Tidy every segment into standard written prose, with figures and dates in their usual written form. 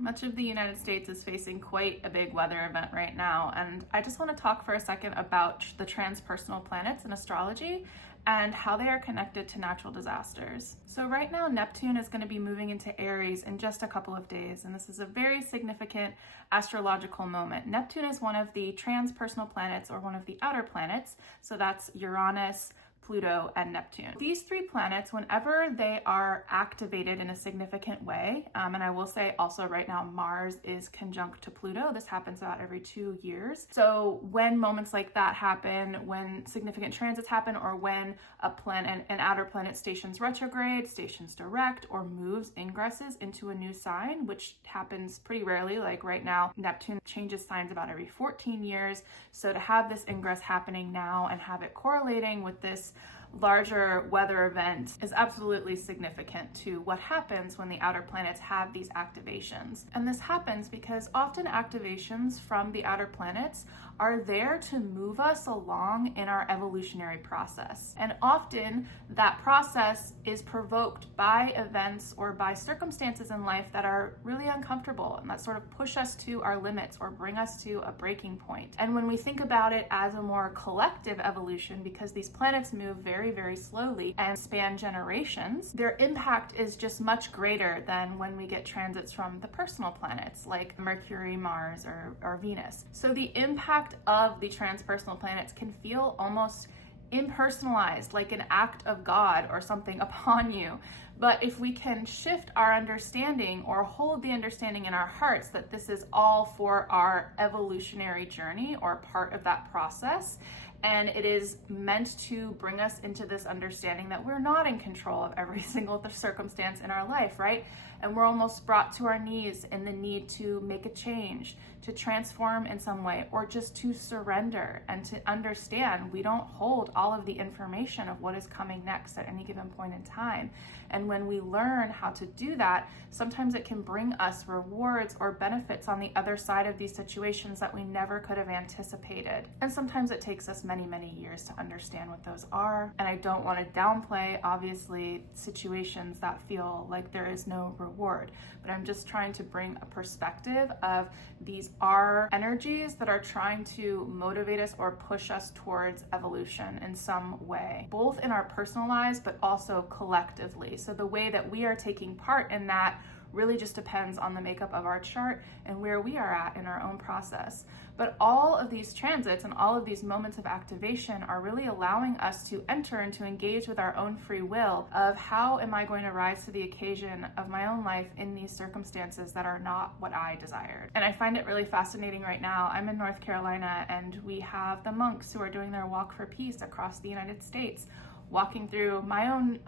Much of the United States is facing quite a big weather event right now, and I just want to talk for a second about the transpersonal planets in astrology and how they are connected to natural disasters. So right now, Neptune is going to be moving into Aries in just a couple of days, and this is a very significant astrological moment. Neptune is one of the transpersonal planets, or one of the outer planets, so that's Uranus, Pluto, and Neptune. These three planets, whenever they are activated in a significant way, and I will say also right now Mars is conjunct to Pluto. This happens about every 2 years. So when moments like that happen, when significant transits happen, or when an outer planet stations retrograde, stations direct, or moves, ingresses into a new sign, which happens pretty rarely, like right now, Neptune changes signs about every 14 years. So to have this ingress happening now and have it correlating with this larger weather event is absolutely significant to what happens when the outer planets have these activations. And this happens because often activations from the outer planets are there to move us along in our evolutionary process. And often that process is provoked by events or by circumstances in life that are really uncomfortable and that sort of push us to our limits or bring us to a breaking point. And when we think about it as a more collective evolution, because these planets move very, very slowly and span generations, their impact is just much greater than when we get transits from the personal planets like Mercury, Mars, or Venus. So the impact of the transpersonal planets can feel almost impersonalized, like an act of God or something upon you. But if we can shift our understanding or hold the understanding in our hearts that this is all for our evolutionary journey or part of that process, and it is meant to bring us into this understanding that we're not in control of every single circumstance in our life, right? And we're almost brought to our knees in the need to make a change, to transform in some way, or just to surrender and to understand we don't hold all of the information of what is coming next at any given point in time. And when we learn how to do that, sometimes it can bring us rewards or benefits on the other side of these situations that we never could have anticipated. And sometimes it takes us many, many years to understand what those are. And I don't want to downplay, obviously, situations that feel like there is no reward, but I'm just trying to bring a perspective of these are energies that are trying to motivate us or push us towards evolution in some way, both in our personal lives, but also collectively. So the way that we are taking part in that really just depends on the makeup of our chart and where we are at in our own process. But all of these transits and all of these moments of activation are really allowing us to enter and to engage with our own free will of how am I going to rise to the occasion of my own life in these circumstances that are not what I desired. And I find it really fascinating right now. I'm in North Carolina, and we have the monks who are doing their walk for peace across the United States, walking through my own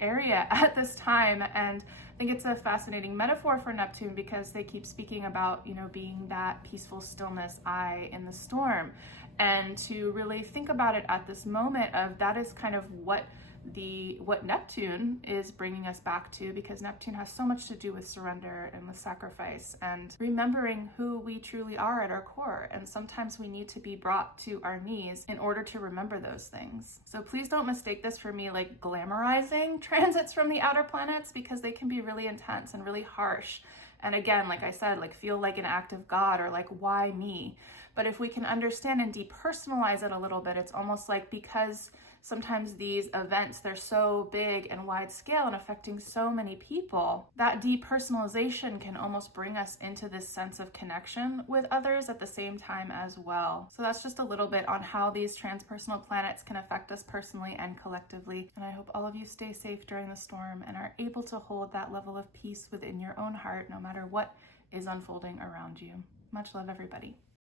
area at this time. And I think it's a fascinating metaphor for Neptune because they keep speaking about, being that peaceful stillness eye in the storm. And to really think about it at this moment of that is kind of what Neptune is bringing us back to, because Neptune has so much to do with surrender and with sacrifice and remembering who we truly are at our core. And sometimes we need to be brought to our knees in order to remember those things. So please don't mistake this for me like glamorizing transits from the outer planets, because they can be really intense and really harsh. And again, like I said, feel like an act of God, or why me? But if we can understand and depersonalize it a little bit, it's almost like, because sometimes these events, they're so big and wide scale and affecting so many people, that depersonalization can almost bring us into this sense of connection with others at the same time as well. So that's just a little bit on how these transpersonal planets can affect us personally and collectively. And I hope all of you stay safe during the storm and are able to hold that level of peace within your own heart, no matter what is unfolding around you. Much love, everybody.